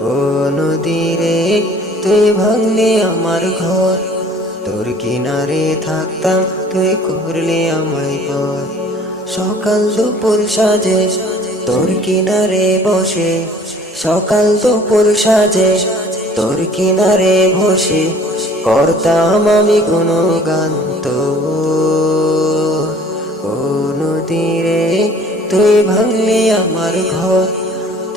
ও নদীরে তুই ভাঙলে আমার ঘর। তোর কিনারে থাকতাম, তুই করলি আমায় পর। সকাল দুপুর সাজে, তোর কিনারে বসে। সকাল দুপুর সাজে, তোর কিনারে বসে। করতাম আমি কোনো গান তো। ও নদীরে তুই ভাঙলি আমার ঘর।